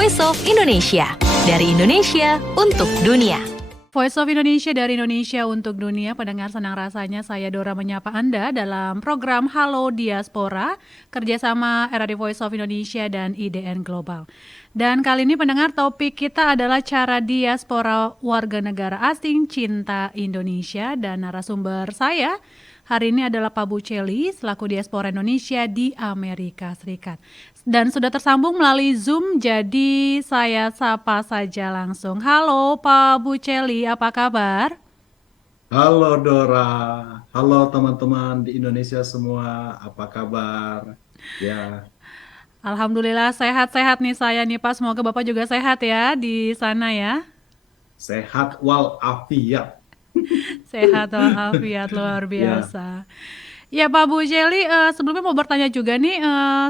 Voice of Indonesia. Dari Indonesia untuk dunia. Voice of Indonesia dari Indonesia untuk dunia. Pendengar, senang rasanya saya Dora menyapa Anda dalam program Halo Diaspora kerjasama RRI Voice of Indonesia dan IDN Global. Dan kali ini pendengar, topik kita adalah cara diaspora warga negara asing cinta Indonesia, dan narasumber saya hari ini adalah Pak Buceli selaku diaspora Indonesia di Amerika Serikat. Dan sudah tersambung melalui Zoom, jadi saya sapa saja langsung. Halo Pak Buceli, apa kabar? Halo Dora, halo teman-teman di Indonesia semua, apa kabar? Ya, Alhamdulillah sehat-sehat nih saya nih Pak, semoga Bapak juga sehat ya di sana ya. sehat walafiat. Sehat walafiat, luar Ya, biasa. Ya Pak Buceli, sebelumnya mau bertanya juga nih,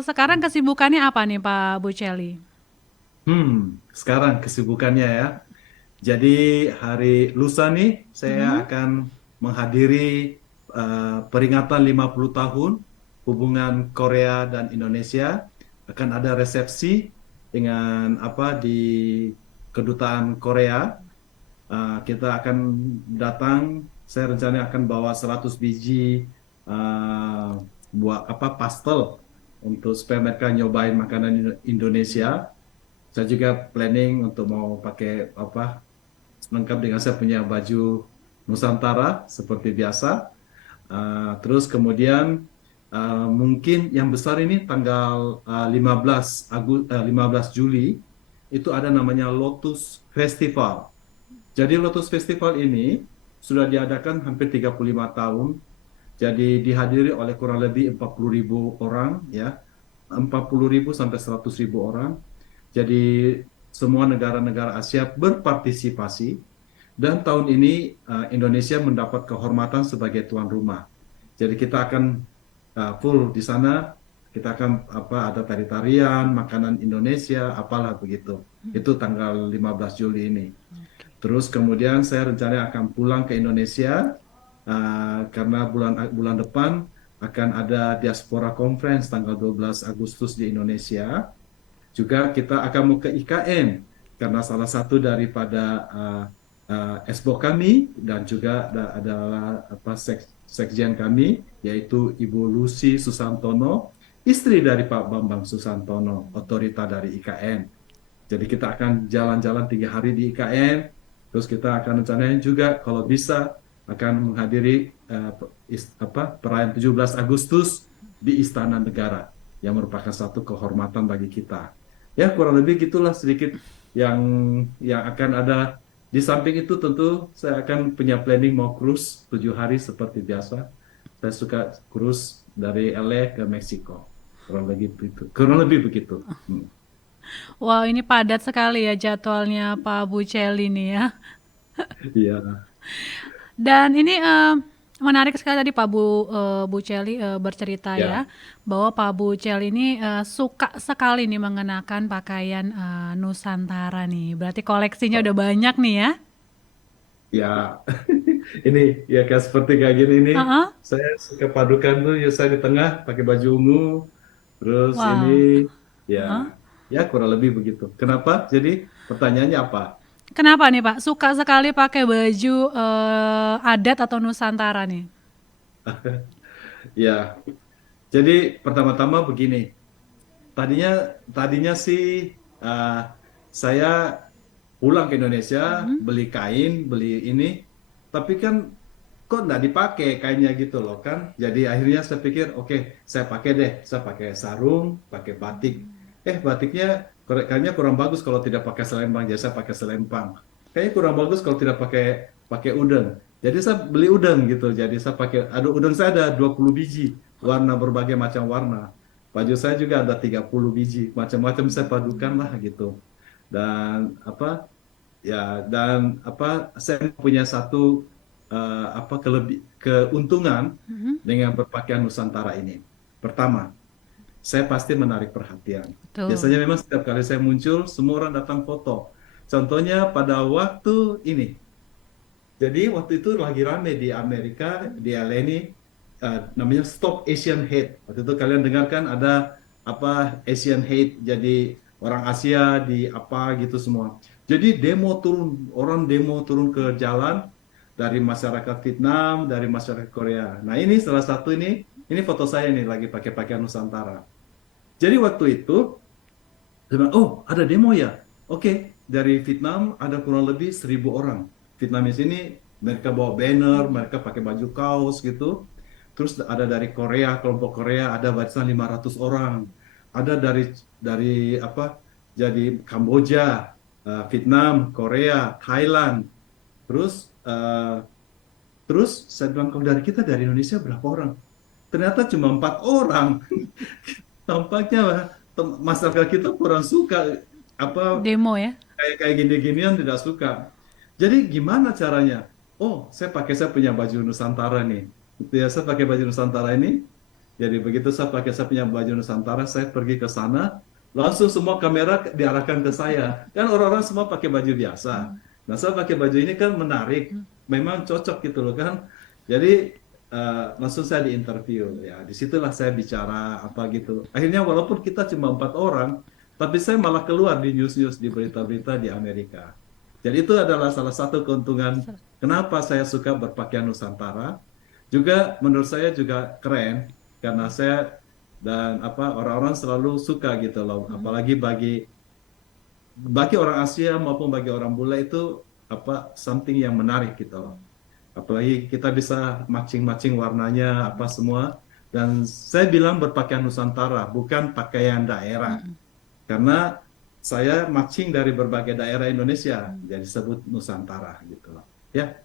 sekarang kesibukannya apa nih Pak Buceli? sekarang kesibukannya ya. Jadi hari lusa nih saya Mm-mm. akan menghadiri peringatan 50 tahun hubungan Korea dan Indonesia. Akan ada resepsi dengan apa di kedutaan Korea. Kita akan datang, saya rencana akan bawa 100 biji buah apa pastel untuk supaya mereka nyobain makanan Indonesia. Saya juga planning untuk mau pakai apa lengkap dengan saya punya baju Nusantara seperti biasa. Terus kemudian mungkin yang besar ini tanggal 15 Juli itu ada namanya Lotus Festival. Jadi Lotus Festival ini sudah diadakan hampir 35 tahun. Jadi dihadiri oleh kurang lebih 40.000 orang ya. 40.000 sampai 100.000 orang. Jadi semua negara-negara Asia berpartisipasi dan tahun ini Indonesia mendapat kehormatan sebagai tuan rumah. Jadi kita akan full di sana. Kita akan apa ada tari-tarian, makanan Indonesia, apalah begitu. Itu tanggal 15 Juli ini. Terus kemudian saya rencana akan pulang ke Indonesia karena bulan bulan depan akan ada Diaspora Conference tanggal 12 Agustus di Indonesia. Juga kita akan mau ke IKN karena salah satu daripada esbok kami dan juga adalah apa sekjen kami yaitu Ibu Lucy Susantono, istri dari Pak Bambang Susantono, otorita dari IKN. Jadi kita akan jalan-jalan 3 hari di IKN. Terus kita akan rencanain juga kalau bisa akan menghadiri perayaan 17 Agustus di Istana Negara yang merupakan satu kehormatan bagi kita. Ya kurang lebih gitulah sedikit yang akan ada. Di samping itu tentu saya akan punya planning mau cruise 7 hari seperti biasa. Saya suka cruise dari LA ke Meksiko. Kurang lebih begitu. Kurang lebih begitu. Wow, ini padat sekali ya jadwalnya Pak Buceli nih ya. Iya. Dan ini menarik sekali tadi Pak Buceli bercerita ya Ya. bahwa Pak Buceli ini suka sekali nih mengenakan pakaian Nusantara nih. Berarti koleksinya udah banyak nih ya. Ya, ini ya kayak seperti kayak gini ini. Heeh. Saya suka padukan tuh, ya saya di tengah pakai baju ungu, terus ini Wah. ya, Heeh. ya kurang lebih begitu. Kenapa? Jadi pertanyaannya apa? Kenapa nih Pak? Suka sekali pakai baju adat atau Nusantara nih? Ya, jadi pertama-tama begini. Tadinya sih saya pulang ke Indonesia, Mm-mm. beli kain, beli ini, tapi kan kok nggak dipakai kainnya gitu loh kan. Jadi akhirnya saya pikir, oke, saya pakai deh. Saya pakai sarung, pakai batik. Batiknya kayaknya kurang bagus kalau tidak pakai selempang. Jadi saya pakai selempang. Kayaknya kurang bagus kalau tidak pakai pakai udeng. Jadi saya beli udeng gitu. Jadi saya pakai, aduh udeng saya ada 20 biji, warna berbagai macam warna. Baju saya juga ada 30 biji, macam-macam saya padukan lah gitu. Dan apa saya punya satu keuntungan Mm-mm. dengan berpakaian Nusantara ini. Pertama, saya pasti menarik perhatian. Betul. Biasanya memang setiap kali saya muncul, semua orang datang foto. Contohnya pada waktu ini. Jadi waktu itu lagi rame di Amerika, di LA ini, namanya Stop Asian Hate. Waktu itu kalian dengarkan ada apa Asian Hate, jadi orang Asia, di apa gitu semua. Jadi orang demo turun ke jalan dari masyarakat Vietnam, dari masyarakat Korea. Nah ini salah satu ini foto saya nih lagi pakai pakaian Nusantara. Jadi waktu itu, saya bilang, oh ada demo ya? Oke, dari Vietnam ada kurang lebih 1.000 orang. Vietnamis ini mereka bawa banner, mereka pakai baju kaos gitu. Terus ada dari Korea, kelompok Korea ada barisan 500 orang. Ada dari apa? Jadi Kamboja, Vietnam, Korea, Thailand. Terus saya bilang kalau dari kita dari Indonesia berapa orang? Ternyata cuma 4 orang. Tampaknya masyarakat kita kurang suka apa Demo ya. kayak kayak gini-ginian, tidak suka. Jadi gimana caranya? Oh, saya punya baju Nusantara nih. Gitu ya, saya pakai baju Nusantara ini. Jadi begitu saya punya baju Nusantara, saya pergi ke sana, langsung semua kamera diarahkan ke saya. Kan orang-orang semua pakai baju biasa. Nah, saya pakai baju ini kan menarik, memang cocok gitu loh kan. Jadi langsung saya diinterview ya. Disitulah saya bicara apa gitu. Akhirnya walaupun kita cuma 4 orang, tapi saya malah keluar di news-news, di berita-berita di Amerika. Jadi itu adalah salah satu keuntungan kenapa saya suka berpakaian Nusantara. Juga menurut saya juga keren karena saya dan apa orang-orang selalu suka gitu loh. Apalagi bagi orang Asia maupun bagi orang bule itu apa something yang menarik gitu loh. Apalagi kita bisa matching-matching warnanya apa semua. Dan saya bilang berpakaian Nusantara, bukan pakaian daerah. Karena saya matching dari berbagai daerah Indonesia, jadi sebut Nusantara gitu loh. Ya,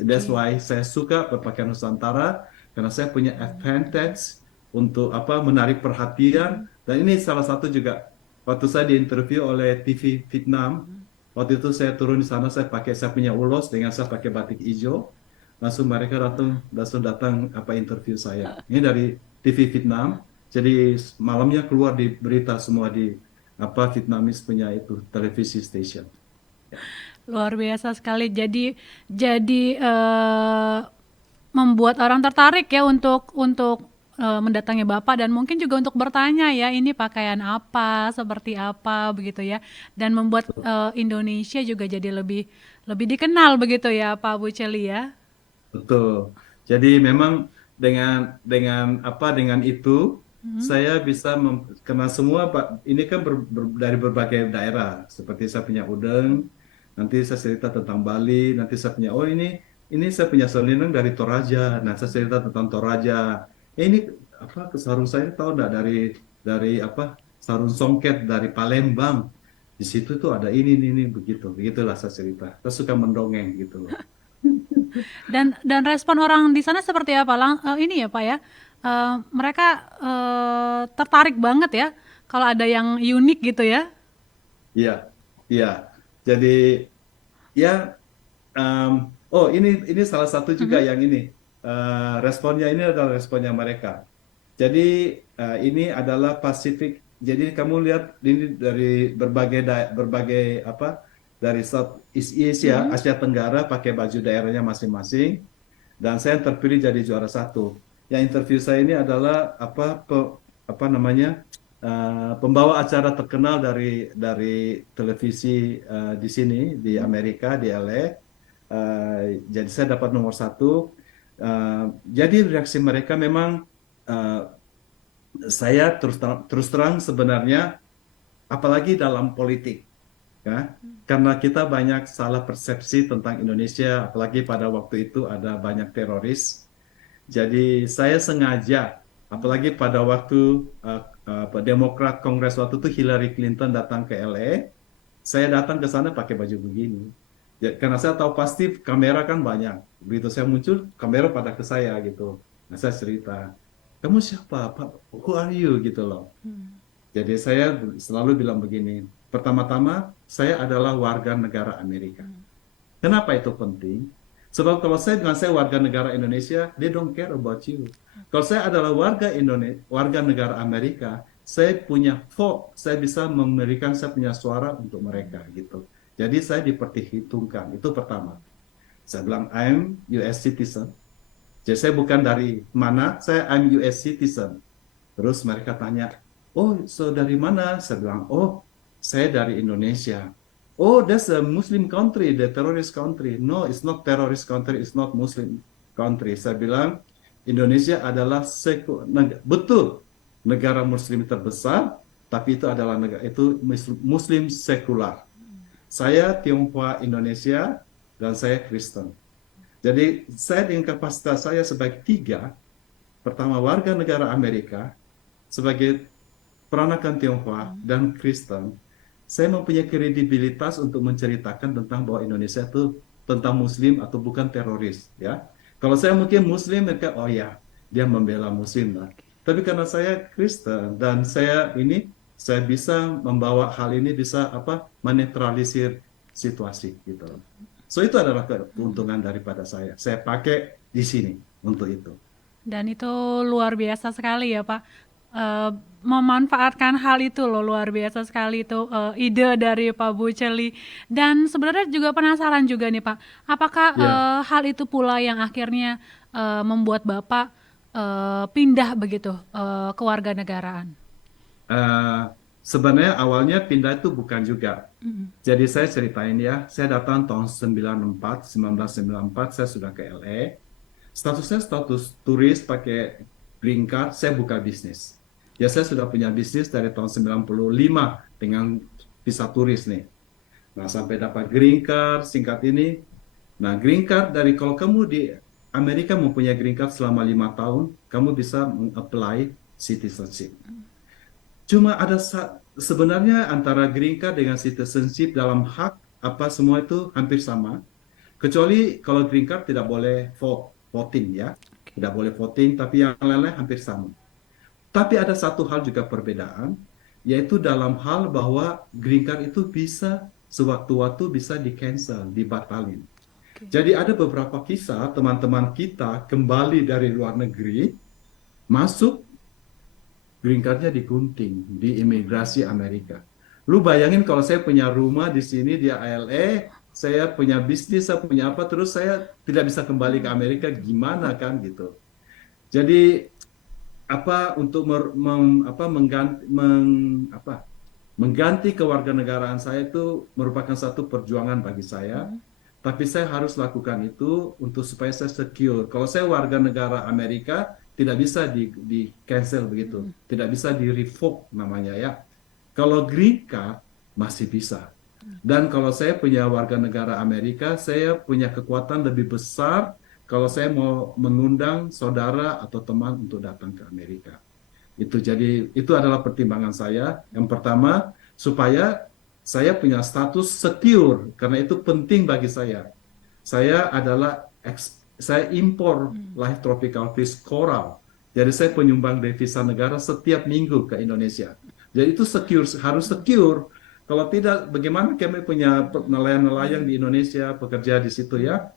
that's Oke. why saya suka berpakaian Nusantara karena saya punya advantage untuk apa menarik perhatian. Dan ini salah satu juga waktu saya diinterview oleh TV Vietnam. Waktu itu saya turun di sana, saya punya ulos dengan saya pakai batik hijau. Langsung mereka langsung datang apa interview saya. Ini dari TV Vietnam. Jadi malamnya keluar di berita semua di apa Vietnamese punya itu televisi station. Luar biasa sekali. Jadi membuat orang tertarik ya untuk mendatangi Bapak dan mungkin juga untuk bertanya ya ini pakaian apa, seperti apa begitu ya. Dan membuat Indonesia juga jadi lebih lebih dikenal begitu ya Pak Buceli ya. Betul. Jadi memang dengan itu saya bisa karena semua Pak ini kan dari berbagai daerah seperti saya punya udeng, nanti saya cerita tentang Bali, nanti saya punya oh ini saya punya selendang dari Toraja, nah saya cerita tentang Toraja. Ini apa sarung saya tahu nggak dari apa sarung songket dari Palembang. Di situ tuh ada ini begitu begitulah saya cerita. Saya suka mendongeng gitu loh. Dan respon orang di sana seperti apa? Ini ya Pak ya, mereka tertarik banget ya kalau ada yang unik gitu ya. Iya, iya. Jadi ya, oh ini salah satu juga Mhm. yang ini responnya ini adalah responnya mereka. Jadi ini adalah Pasifik. Jadi kamu lihat ini dari berbagai apa dari Southeast Asia, Mhm. Asia Tenggara pakai baju daerahnya masing-masing. Dan saya terpilih jadi juara satu. Yang interview saya ini adalah apa namanya pembawa acara terkenal dari televisi di sini di Amerika di LA. Jadi saya dapat nomor satu. Jadi reaksi mereka memang eh, saya terus terang sebenarnya apalagi dalam politik ya karena kita banyak salah persepsi tentang Indonesia apalagi pada waktu itu ada banyak teroris jadi saya sengaja apalagi pada waktu Demokrat Kongres waktu itu Hillary Clinton datang ke LA saya datang ke sana pakai baju begini ya, karena saya tahu pasti kamera kan banyak begitu saya muncul kamera pada ke saya gitu nah saya cerita kamu siapa Pak who are you gitu loh jadi saya selalu bilang begini, pertama-tama saya adalah warga negara Amerika. Kenapa itu penting? Sebab kalau saya dengan saya warga negara Indonesia, they don't care about you. Kalau saya adalah warga Indonesia, warga negara Amerika, saya punya vote, saya bisa memberikan saya punya suara untuk mereka gitu. Jadi saya diperhitungkan, itu pertama. Saya bilang I'm US citizen. Jadi saya bukan dari mana, saya I'm US citizen. Terus mereka tanya, oh, so dari mana? Saya bilang, oh, saya dari Indonesia. Oh, that's a Muslim country, the terrorist country. No, it's not terrorist country, it's not Muslim country. Saya bilang Indonesia adalah betul negara Muslim terbesar, tapi itu adalah negara itu Muslim sekular. Saya Tionghoa Indonesia dan saya Kristen. Jadi saya dengan kapasitas saya sebagai tiga, pertama warga negara Amerika, sebagai peranakan Tionghoa dan Kristen, saya mempunyai kredibilitas untuk menceritakan tentang bahwa Indonesia itu tentang Muslim atau bukan teroris, ya. Kalau saya mungkin Muslim, mereka oh ya dia membela Muslim lah. Tapi karena saya Kristen dan saya bisa membawa hal ini bisa menetralisir situasi gitu. So itu adalah keuntungan daripada saya. Saya pakai di sini untuk itu. Dan itu luar biasa sekali ya Pak. Memanfaatkan hal itu loh, luar biasa sekali itu ide dari Pak Buceli. Dan sebenarnya juga penasaran juga nih Pak, apakah hal itu pula yang akhirnya membuat Bapak pindah begitu kewarganegaraan? Sebenarnya awalnya pindah itu bukan juga. Jadi saya ceritain ya, saya datang tahun 1994, saya sudah ke LA. Statusnya status turis pakai green card, saya buka bisnis. Ya saya sudah punya bisnis dari tahun 95 dengan visa turis nih. Nah sampai dapat green card singkat ini. Nah green card dari kalau kamu di Amerika mempunyai green card selama 5 tahun, kamu bisa mengapply citizenship. Cuma ada sebenarnya antara green card dengan citizenship dalam hak apa semua itu hampir sama. Kecuali kalau green card tidak boleh voting ya. Tidak boleh voting, tapi yang lain-lain hampir sama. Tapi ada satu hal juga perbedaan, yaitu dalam hal bahwa green card itu bisa sewaktu-waktu bisa di-cancel, dibatalin. Jadi ada beberapa kisah teman-teman kita kembali dari luar negeri, masuk green card-nya digunting di imigrasi Amerika. Lu bayangin kalau saya punya rumah di sini di LA, saya punya bisnis, saya punya apa, terus saya tidak bisa kembali ke Amerika, gimana kan gitu. Jadi untuk mengganti kewarganegaraan saya itu merupakan satu perjuangan bagi saya. Tapi saya harus lakukan itu untuk supaya saya secure. Kalau saya warga negara Amerika, tidak bisa di cancel begitu, tidak bisa di revoke namanya ya. Kalau green card masih bisa. Dan kalau saya punya warga negara Amerika, saya punya kekuatan lebih besar kalau saya mau mengundang saudara atau teman untuk datang ke Amerika. Itu adalah pertimbangan saya. Yang pertama, supaya saya punya status secure, karena itu penting bagi saya. Saya impor live tropical fish coral. Jadi saya penyumbang devisa negara setiap minggu ke Indonesia. Jadi itu secure, harus secure. Kalau tidak, bagaimana kami punya nelayan-nelayan di Indonesia bekerja di situ ya?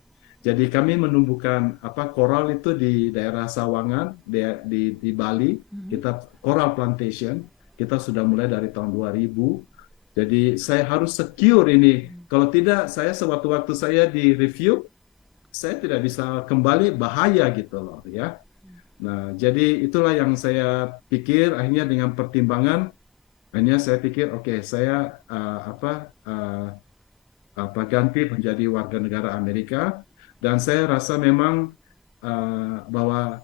Jadi kami menumbuhkan koral itu di daerah Sawangan, di Bali. Kita coral plantation. Kita sudah mulai dari tahun 2000. Jadi saya harus secure ini. Kalau tidak, saya sewaktu-waktu saya di review, saya tidak bisa kembali, bahaya gitu loh ya. Nah, jadi itulah yang saya pikir. Akhirnya dengan pertimbangan, akhirnya saya pikir, oke, saya ganti menjadi warga negara Amerika. Dan saya rasa memang bahwa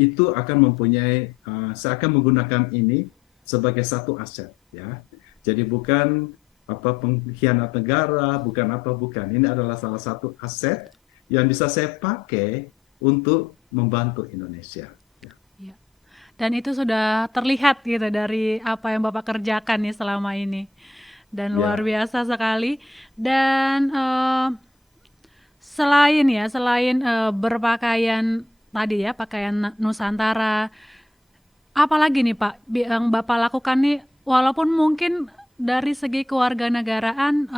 itu akan mempunyai, saya akan menggunakan ini sebagai satu aset, ya. Jadi bukan pengkhianat negara, bukan. Ini adalah salah satu aset yang bisa saya pakai untuk membantu Indonesia. Ya. Dan itu sudah terlihat gitu dari apa yang Bapak kerjakan nih selama ini. Dan luar biasa sekali. Dan selain berpakaian tadi ya, pakaian Nusantara, apalagi nih Pak yang Bapak lakukan nih, walaupun mungkin dari segi kewarganegaraan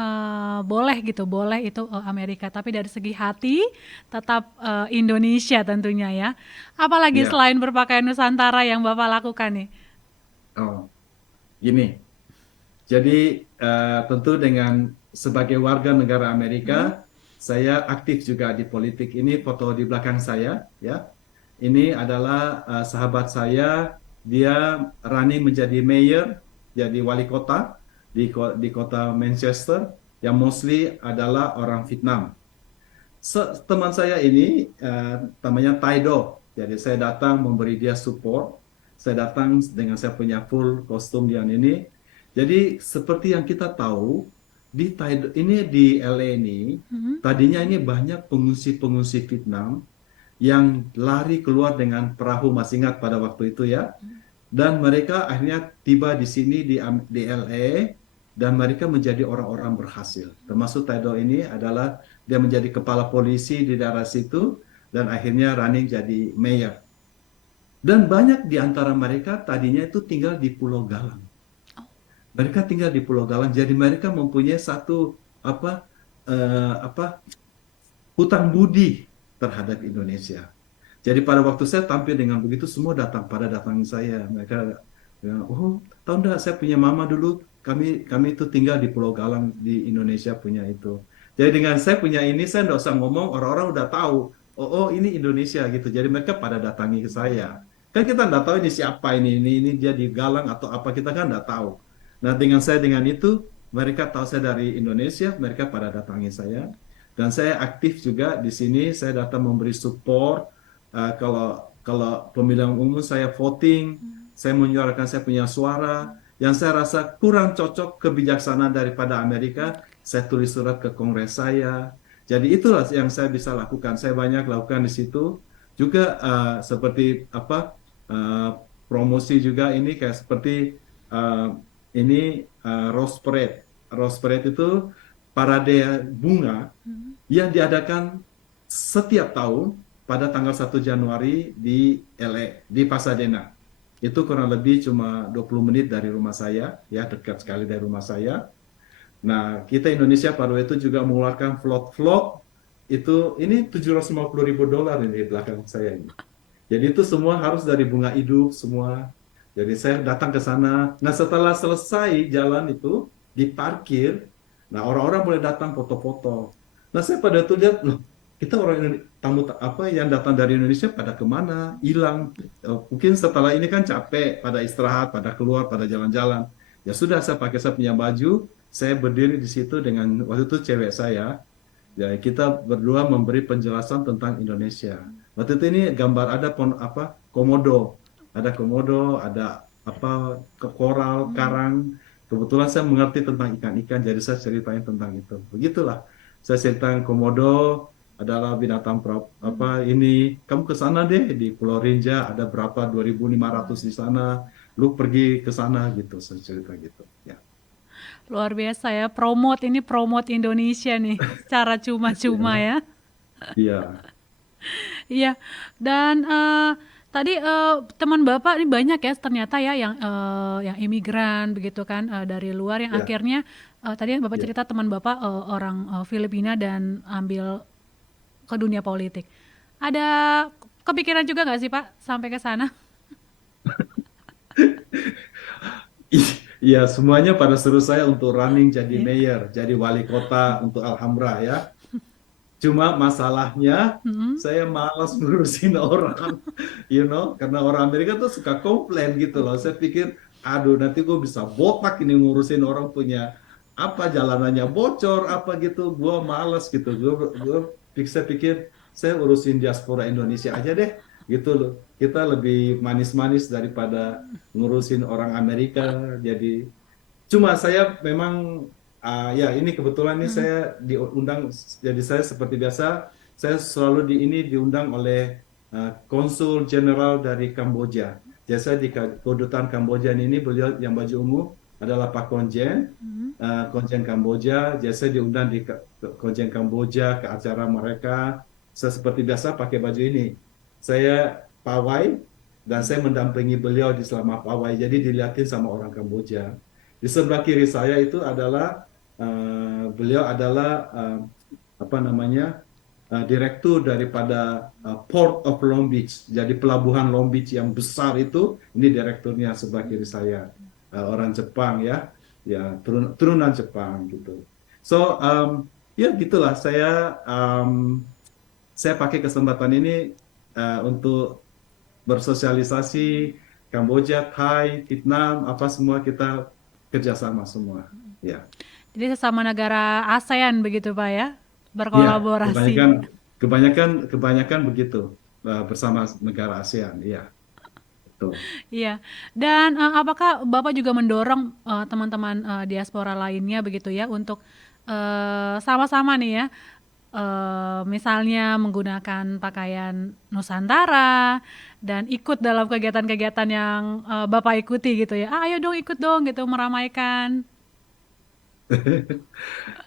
boleh itu Amerika, tapi dari segi hati tetap Indonesia tentunya ya. Apalagi selain berpakaian Nusantara yang Bapak lakukan nih? Oh, gini. Jadi tentu dengan sebagai warga negara Amerika, saya aktif juga di politik. Ini foto di belakang saya, ya. Ini adalah sahabat saya dia running menjadi mayor, jadi wali kota di kota Manchester, yang mostly adalah orang Vietnam. Teman saya ini namanya Taido. Jadi saya datang memberi dia support. Saya datang dengan saya punya full kostum yang ini. Jadi seperti yang kita tahu di Taido ini di LA ini tadinya ini banyak pengungsi-pengungsi Vietnam yang lari keluar dengan perahu, masih ingat pada waktu itu ya. Dan mereka akhirnya tiba di sini di LA dan mereka menjadi orang-orang berhasil. Termasuk Taido ini adalah dia menjadi kepala polisi di daerah situ dan akhirnya running jadi mayor. Dan banyak di antara mereka tadinya itu tinggal di Pulau Galang. Mereka tinggal di Pulau Galang, jadi mereka mempunyai satu apa apa hutang budi terhadap Indonesia. Jadi pada waktu saya tampil dengan begitu, semua pada datangi saya. Mereka bilang, oh, tahu enggak, saya punya mama dulu. Kami itu tinggal di Pulau Galang di Indonesia punya itu. Jadi dengan saya punya ini, saya enggak usah ngomong, orang-orang udah tahu. Oh, ini Indonesia gitu. Jadi mereka pada datangi ke saya. Kan kita enggak tahu ini siapa ini dia di Galang atau apa, kita kan enggak tahu. Nah dengan itu, mereka tahu saya dari Indonesia, mereka pada datangi saya. Dan saya aktif juga di sini, saya datang memberi support. Kalau pemilihan umum saya voting, saya menyuarakan saya punya suara. Yang saya rasa kurang cocok kebijaksanaan daripada Amerika, saya tulis surat ke Kongres saya. Jadi itulah yang saya bisa lakukan. Saya banyak lakukan di situ. Juga seperti promosi juga ini kayak seperti ini Rose Parade. Rose Parade itu parade bunga yang diadakan setiap tahun pada tanggal 1 Januari di LA, di Pasadena. Itu kurang lebih cuma 20 menit dari rumah saya, ya dekat sekali dari rumah saya. Nah, kita Indonesia pada waktu itu juga mengeluarkan float itu ini $750.000 ini di belakang saya ini. Jadi itu semua harus dari bunga hidup semua. Jadi saya datang ke sana. Nah, setelah selesai jalan itu diparkir, nah orang-orang boleh datang foto-foto. Nah, saya pada itu lihat, loh, kita orang tamu apa yang datang dari Indonesia pada kemana? Hilang. Mungkin setelah ini kan capek, pada istirahat, pada keluar, pada jalan-jalan. Ya sudah, saya punya baju, saya berdiri di situ dengan waktu itu cewek saya. Ya, kita berdua memberi penjelasan tentang Indonesia. Waktu itu ini gambar ada komodo, ada apa koral, karang. Kebetulan saya mengerti tentang ikan-ikan, jadi saya ceritain tentang itu. Begitulah, saya ceritain komodo adalah binatang ini. Kamu ke sana deh di Pulau Rinja, ada berapa 2.500 di sana. Lu pergi ke sana gitu, saya cerita gitu. Ya. Luar biasa ya, promote Indonesia nih, secara cuma-cuma ya. Iya. Iya, dan tadi teman Bapak ini banyak ya ternyata ya yang imigran begitu kan dari luar yang Ya. akhirnya tadi Bapak Ya. cerita teman Bapak orang Filipina dan ambil ke dunia politik. Ada kepikiran juga nggak sih Pak sampai ke sana? Iya, semuanya pada seru saya untuk running jadi Iya. mayor, jadi wali kota untuk Alhambra ya. Cuma masalahnya Mm-mm. saya malas ngurusin orang, karena orang Amerika tuh suka komplain gitu loh. Saya pikir, aduh nanti gue bisa botak ini ngurusin orang punya apa jalanannya bocor apa gitu. Gue malas gitu. Saya pikir saya urusin diaspora Indonesia aja deh, gitu loh. Kita lebih manis-manis daripada ngurusin orang Amerika. Jadi cuma saya memang ya ini kebetulan ini saya diundang, jadi saya seperti biasa saya selalu diundang oleh konsul jenderal dari Kamboja. Jadi saya di kedutaan Kamboja ini beliau yang baju ungu adalah Pak Konjen, Konjen Kamboja. Jadi saya diundang di Konjen Kamboja ke acara mereka. Saya seperti biasa pakai baju ini. Saya pawai dan saya mendampingi beliau di selama pawai. Jadi dilihatin sama orang Kamboja. Di sebelah kiri saya itu adalah beliau adalah direktur daripada Port of Long Beach. Jadi pelabuhan Long Beach yang besar itu, ini direkturnya sebelah kiri saya. Orang Jepang ya, ya turunan Jepang gitu. So ya gitulah saya pakai kesempatan ini untuk bersosialisasi Kamboja, Thai, Vietnam, apa semua kita kerjasama semua. Ya, Jadi sesama negara ASEAN begitu Pak ya, ya, berkolaborasi. kebanyakan begitu bersama negara ASEAN. Ya, betul. Iya. Dan apakah Bapak juga mendorong teman-teman diaspora lainnya begitu ya untuk sama-sama nih ya, misalnya menggunakan pakaian Nusantara dan ikut dalam kegiatan-kegiatan yang Bapak ikuti gitu ya. Ayo dong ikut dong gitu meramaikan.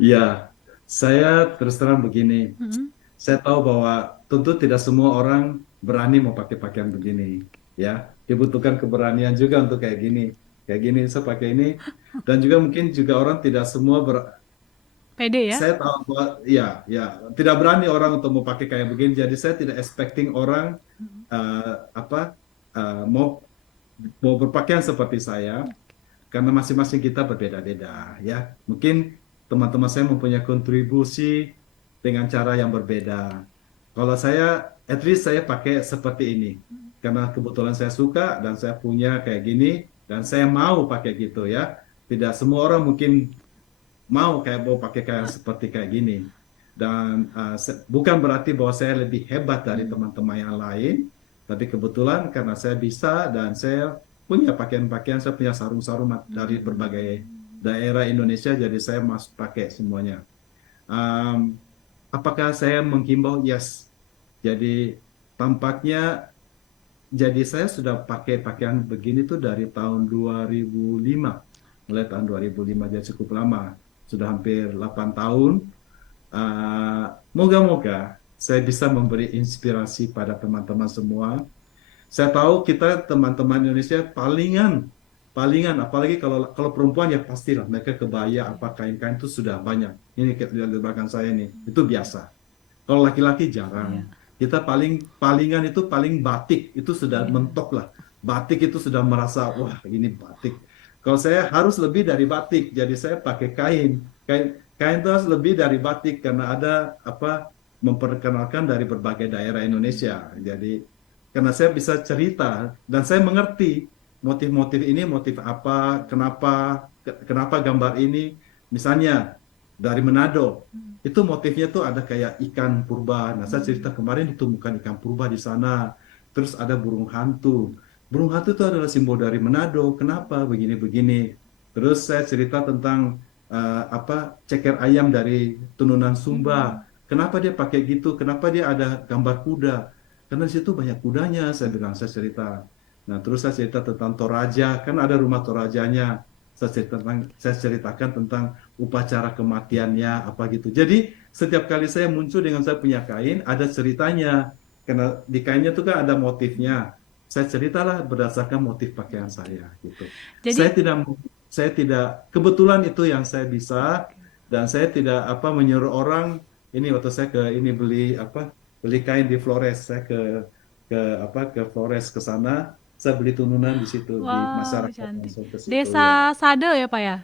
Ya, saya terus terang begini. Mm-mm. Saya tahu bahwa tentu tidak semua orang berani mau pakai pakaian begini. Ya, dibutuhkan keberanian juga untuk kayak gini saya pakai ini. Dan juga mungkin juga orang tidak semua Pede ya. saya tahu bahwa ya, ya tidak berani orang untuk mau pakai kayak begini. Jadi saya tidak expecting orang apa mau mau berpakaian seperti saya karena masing-masing kita berbeda-beda ya. Mungkin teman-teman saya mempunyai kontribusi dengan cara yang berbeda. Kalau saya, at least saya pakai seperti ini karena kebetulan saya suka dan saya punya kayak gini dan saya mau pakai gitu ya. Tidak semua orang mungkin mau pakai kayak seperti kayak gini. Dan bukan berarti bahwa saya lebih hebat dari teman-teman yang lain, tapi kebetulan karena saya bisa dan saya punya pakaian-pakaian, saya punya sarung-sarung dari berbagai daerah Indonesia, jadi saya masuk pakai semuanya. Um, apakah saya menghimbau? Yes. Jadi tampaknya, jadi saya sudah pakai pakaian begini tuh dari tahun 2005. Mulai tahun 2005, jadi cukup lama. Sudah hampir 8 tahun. Moga-moga saya bisa memberi inspirasi pada teman-teman semua. Saya tahu kita teman-teman Indonesia palingan apalagi kalau kalau perempuan ya pastilah mereka kebaya apa kain-kain itu sudah banyak. Ini kayak di belakang saya nih, itu biasa. Kalau laki-laki Iya. jarang. Kita palingan itu paling batik itu sudah Iya. mentok lah. Batik itu sudah merasa wah ini batik. Kalau saya harus lebih dari batik, jadi saya pakai kain. Kain itu harus lebih dari batik karena ada apa memperkenalkan dari berbagai daerah Indonesia. Jadi karena saya bisa cerita dan saya mengerti motif-motif ini motif apa, kenapa gambar ini, misalnya dari Manado, itu motifnya tuh ada kayak ikan purba. Nah, saya cerita kemarin ditemukan ikan purba di sana. Terus ada burung hantu. Burung hantu itu adalah simbol dari Manado. Kenapa begini-begini? Terus saya cerita tentang apa ceker ayam dari Tununan Sumba. Kenapa dia pakai gitu? Kenapa dia ada gambar kuda? Karena di situ banyak kudanya, saya bilang, saya cerita. Nah, terus saya cerita tentang Toraja, kan ada rumah Torajanya. Saya ceritakan tentang upacara kematiannya, apa gitu. Jadi, setiap kali saya muncul dengan saya punya kain, ada ceritanya. Karena di kainnya itu kan ada motifnya. Saya ceritalah berdasarkan motif pakaian saya, gitu. Saya Jadi tidak, kebetulan itu yang saya bisa, dan saya tidak apa menyuruh orang, ini waktu saya ke ini beli kain di Flores, saya ke ke Flores ke sana, saya beli tununan di situ di wow, masyarakat cantik. langsung ke situ ya. Desa Sade ya Pak ya?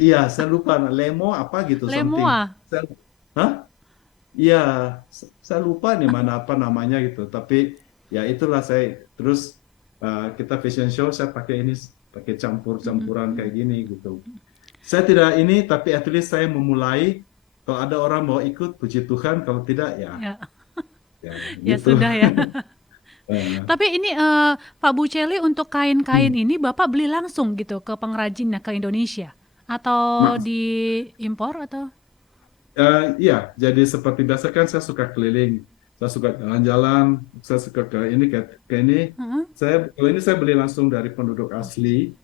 Iya, saya lupa Lemo apa gitu something. Lemoa. Saya, hah? Iya, saya lupa nih mana apa namanya gitu. Tapi ya itulah saya terus kita fashion show saya pakai ini pakai campur-campuran kayak gini gitu. Saya tidak ini tapi at least saya memulai. Kalau ada orang mau ikut, puji Tuhan. Kalau tidak ya Ya, ya ya gitu. sudah ya. Eh, Tapi ini Pak Buceli untuk kain-kain hmm. ini Bapak beli langsung gitu ke pengrajinnya ke Indonesia atau Mas, diimpor atau? iya, jadi seperti biasa kan saya suka keliling, saya suka jalan-jalan, saya suka ke ini ke ini. Heeh. Kalau ini saya beli langsung dari penduduk asli,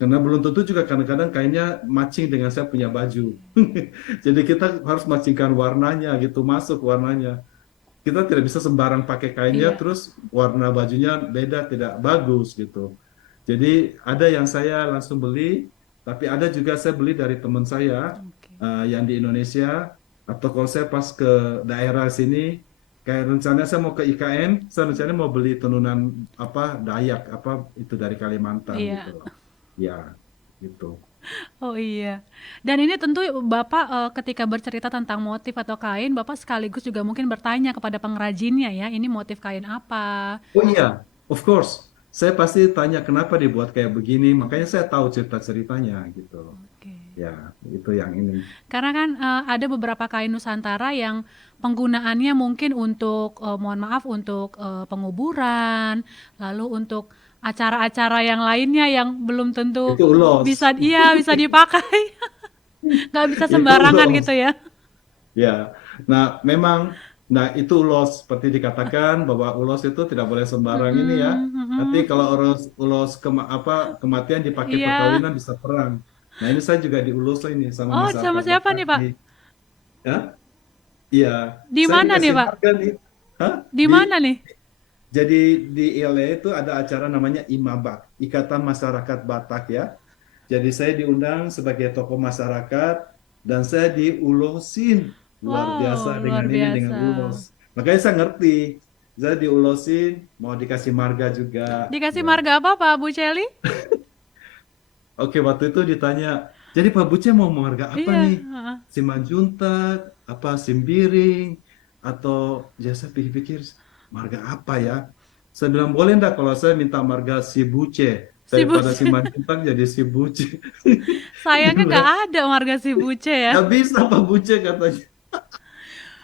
karena belum tentu juga kadang-kadang kainnya matching dengan saya punya baju. Jadi kita harus matchingkan warnanya gitu, masuk warnanya. Kita tidak bisa sembarang pakai kainnya, Iya. terus warna bajunya beda, tidak bagus gitu. Jadi ada yang saya langsung beli, tapi ada juga saya beli dari teman saya Oke. yang di Indonesia, atau kalau saya pas ke daerah sini, kayak rencananya saya mau ke IKN, saya rencananya mau beli tenunan apa Dayak apa itu dari Kalimantan gitu Iya. loh. Ya, gitu. Oh iya. Dan ini tentu Bapak ketika bercerita tentang motif atau kain, Bapak sekaligus juga mungkin bertanya kepada pengrajinnya ya, ini motif kain apa? Oh iya, Of course, saya pasti tanya kenapa dibuat kayak begini, makanya saya tahu cerita-ceritanya gitu. Oke. Ya, itu yang ini. Karena kan ada beberapa kain Nusantara yang penggunaannya mungkin untuk mohon maaf untuk penguburan, lalu untuk acara-acara yang lainnya yang belum tentu Itu ulos. bisa dipakai, nggak bisa Itu sembarangan ulos. gitu ya. Ya, nah memang, nah itu ulos seperti dikatakan bahwa ulos itu tidak boleh sembarang ini ya. Mm-mm, Nanti mm-mm. kalau ulos kematian dipakai Iya. perkawinan bisa perang. Nah ini saya juga diulus ini sama Oh, sama masyarakat siapa Batak nih, Pak? di, ya, iya. Di Saya mana nih, dikasih Pak? harga nih. Hah? Di mana nih? Jadi di ILE itu ada acara namanya IMABAT, Ikatan Masyarakat Batak ya. Jadi saya diundang sebagai tokoh masyarakat dan saya diulosin luar biasa Wow, dengan luar ini dengan biasa. ulos. Makanya saya ngerti. Saya diulosin, mau dikasih marga juga. Dikasih Ya. marga apa, Pak Bu Celi? Oke, waktu itu ditanya, jadi Pak Buce mau marga apa Iya, nih? heeh. Simanjuntak, apa Simbiring, atau ya saya pikir-pikir marga apa ya? Saya bilang boleh enggak kalau saya minta marga si Buce Si daripada Buce. Simanjuntak jadi si Buce. Dia Sayangnya nggak bilang, ada marga si Buce ya. nggak bisa Pak Buce katanya.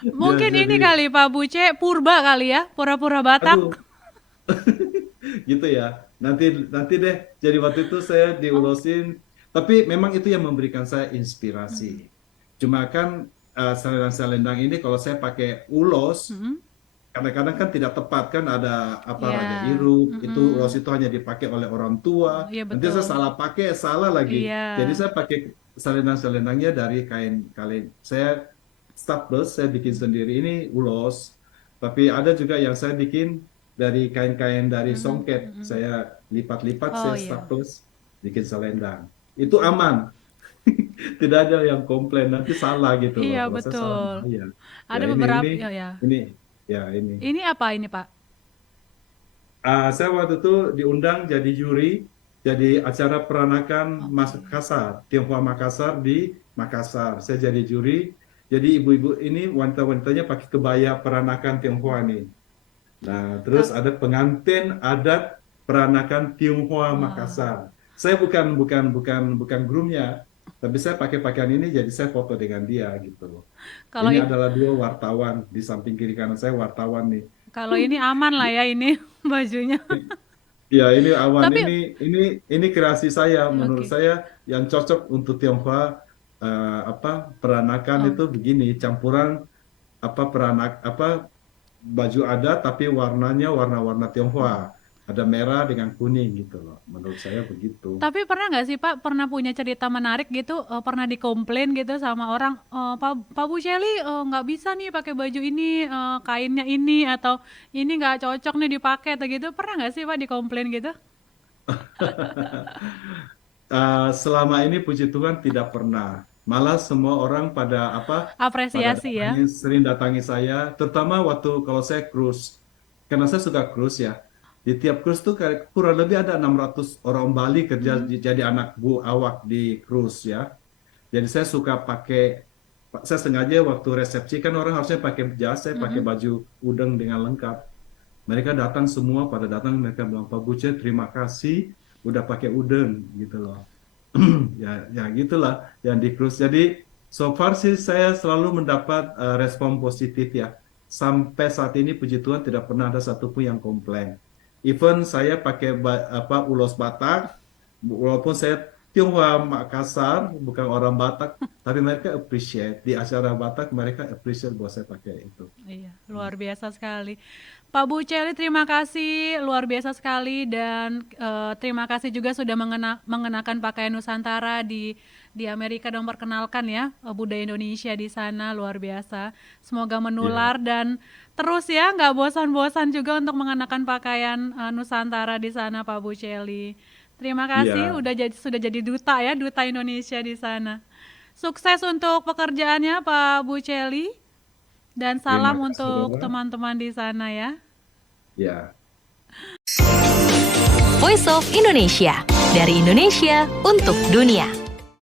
Ya Mungkin ini jadi, kali Pak Buce purba kali ya, pura-pura Batak. aduh, gitu ya. Nanti nanti deh. Jadi waktu itu saya Oh, diulosin, tapi memang itu yang memberikan saya inspirasi. Cuma kan selendang-selendang ini kalau saya pakai ulos, mm-mm. kadang-kadang kan tidak tepat kan ada apa Raja Ya, Iruk, itu ulos mm-mm. itu hanya dipakai oleh orang tua. Oh, iya Nanti saya betul. salah pakai, salah lagi. Jadi Iya. saya pakai selendang-selendangnya dari kain kain. Saya staples, saya bikin sendiri ini ulos. Tapi ada juga yang saya bikin dari kain-kain dari Mhm, songket. mhm. Saya lipat-lipat, Oh saya iya. staples, bikin selendang. Itu aman. Tidak ada yang komplain nanti salah gitu loh. Iya Kalau saya salah betul. bahaya. Ya Ada ini beberapa ini ya ya. ini ya ini. Ini apa ini Pak? Saya waktu itu diundang jadi juri, jadi acara peranakan Oke. Makassar, Tionghoa Makassar di Makassar. Saya jadi juri, jadi ibu-ibu ini wanita-wanitanya pakai kebaya peranakan Tionghoa nih. Nah, terus Kal ada pengantin adat peranakan Tionghoa Wah. Makassar. Saya bukan groomnya, tapi saya pakai pakaian ini jadi saya foto dengan dia gitu loh. Kalau Ini i- adalah dua wartawan di samping kiri kanan saya wartawan nih. kalau ini aman lah ya ini bajunya. Ya, ini awan Tapi ini kreasi saya. Menurut oke. saya yang cocok untuk Tionghoa apa peranakan Oh, itu begini, campuran apa peranak apa baju adat tapi warnanya warna-warna Tionghoa. oh. Ada merah dengan kuning gitu loh. Menurut saya begitu. Tapi pernah nggak sih Pak, pernah punya cerita menarik gitu, pernah dikomplain gitu sama orang, Pak Bu Shelly nggak bisa nih pakai baju ini, kainnya ini atau ini nggak cocok nih dipakai atau gitu, pernah nggak sih Pak dikomplain gitu? Selama ini puji Tuhan tidak pernah. Malah semua orang pada apa pada Apresiasi ya? datangi sering datangi saya, terutama waktu kalau saya cruise. Karena saya suka cruise ya. Di tiap cruise tuh kayak kurang lebih ada 600 orang Bali kerja Mhm, jadi anak bu awak di cruise ya. Jadi saya suka pakai saya sengaja waktu resepsi kan orang harusnya pakai jas, saya pakai mhm. baju udeng dengan lengkap. Mereka datang semua pada datang mereka bilang Pak Buce terima kasih udah pakai udeng gitu loh. Ya gitulah yang di cruise. Jadi so far sih saya selalu mendapat respon positif ya. Sampai saat ini puji Tuhan tidak pernah ada satupun yang komplain. Even saya pakai apa ulos Batak, walaupun saya Tionghoa Makassar, bukan orang Batak, tapi mereka appreciate di acara Batak mereka appreciate bahwa saya pakai itu. Iya, luar biasa sekali. Pak Bu Celi terima kasih, luar biasa sekali dan terima kasih juga sudah mengenakan pakaian Nusantara di Amerika dan memperkenalkan ya budaya Indonesia di sana luar biasa. Semoga Ya, menular dan terus ya nggak bosan-bosan juga untuk mengenakan pakaian Nusantara di sana Pak Bu Celi. Terima kasih iya, sudah jadi duta ya, duta Indonesia di sana. Sukses untuk pekerjaannya Pak Bu Celi. Dan terima salam kasih untuk saudara. teman-teman di sana ya. Ya. Voice of Indonesia, dari Indonesia untuk dunia.